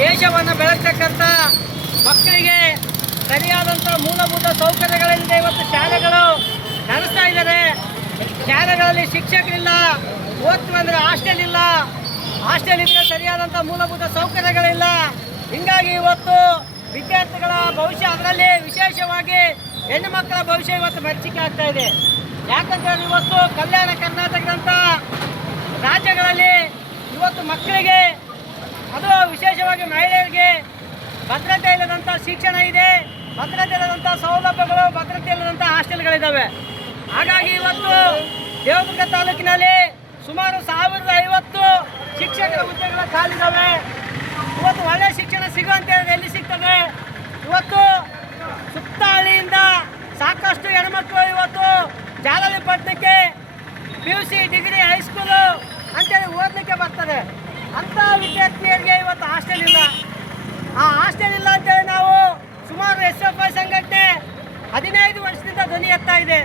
ದೇಶವನ್ನು ಬೆಳೆಸ್ತಕ್ಕಂಥ ಮಕ್ಕಳಿಗೆ ಸರಿಯಾದಂಥ ಮೂಲಭೂತ ಸೌಕರ್ಯಗಳಿಲ್ಲದೆ ಇವತ್ತು ಶಾಲೆಗಳು ನಡೆಸ್ತಾ ಇದ್ದಾರೆ. ಶಾಲೆಗಳಲ್ಲಿ ಶಿಕ್ಷಕರಿಲ್ಲ, ಓದ್ತೀವಿ ಅಂದರೆ ಹಾಸ್ಟೆಲ್ ಇಲ್ಲ, ಹಾಸ್ಟೆಲ್ ಇದ್ದರೆ ಸರಿಯಾದಂಥ ಮೂಲಭೂತ ಸೌಕರ್ಯಗಳಿಲ್ಲ. ಹೀಗಾಗಿ ಇವತ್ತು ವಿದ್ಯಾರ್ಥಿಗಳ ಭವಿಷ್ಯ, ಅದರಲ್ಲಿ ವಿಶೇಷವಾಗಿ ಹೆಣ್ಣು ಮಕ್ಕಳ ಭವಿಷ್ಯ ಇವತ್ತು ಮೆಚ್ಚುಗೆ ಆಗ್ತಾ ಇದೆ. ಯಾಕಂತೇಳಿ ಇವತ್ತು ಕಲ್ಯಾಣ ಕರ್ನಾಟಕದಂಥ ರಾಜ್ಯಗಳಲ್ಲಿ ಇವತ್ತು ಮಕ್ಕಳಿಗೆ, ಅದು ವಿಶೇಷವಾಗಿ ಮಹಿಳೆಯರಿಗೆ ಭದ್ರತೆ ಇಲ್ಲದಂಥ ಶಿಕ್ಷಣ ಇದೆ, ಭದ್ರತೆ ಇಲ್ಲದಂಥ ಸೌಲಭ್ಯಗಳು, ಭದ್ರತೆ ಇಲ್ಲದಂಥ ಹಾಸ್ಟೆಲ್ಗಳಿದ್ದಾವೆ. ಹಾಗಾಗಿ ಇವತ್ತು ದೇವದುರ್ಗ ತಾಲೂಕಿನಲ್ಲಿ ಸುಮಾರು 1050 ಶಿಕ್ಷಕರ ಹುದ್ದೆಗಳ ಖಾಲಿದ್ದಾವೆ. ಇವತ್ತು ಒಳ್ಳೆಯ ಶಿಕ್ಷಣ ಸಿಗುವಂತೆ ಎಲ್ಲಿ ಸಿಗ್ತದೆ? ಇವತ್ತು ಸುತ್ತ ಹಳ್ಳಿಯಿಂದ ಸಾಕಷ್ಟು ಹೆಣ್ಮಕ್ಳು ಇವತ್ತು ಜಾಲಹಳ್ಳಿ PUC ಡಿಗ್ರಿ ಹೈಸ್ಕೂಲು ಅಂತೇಳಿ ಓದಲಿಕ್ಕೆ ಬರ್ತದೆ. ಅಂಥ ವಿದ್ಯಾರ್ಥಿನಿಯರಿಗೆ ಇವತ್ತು ಹಾಸ್ಟೆಲ್ ಇಲ್ಲ. ಆ ಹಾಸ್ಟೆಲ್ ಇಲ್ಲ ಅಂತೇಳಿ ನಾವು ಸುಮಾರು SFI ಸಂಘಟನೆ 15 ವರ್ಷದಿಂದ ಧ್ವನಿ ಎತ್ತಾ ಇದೆ.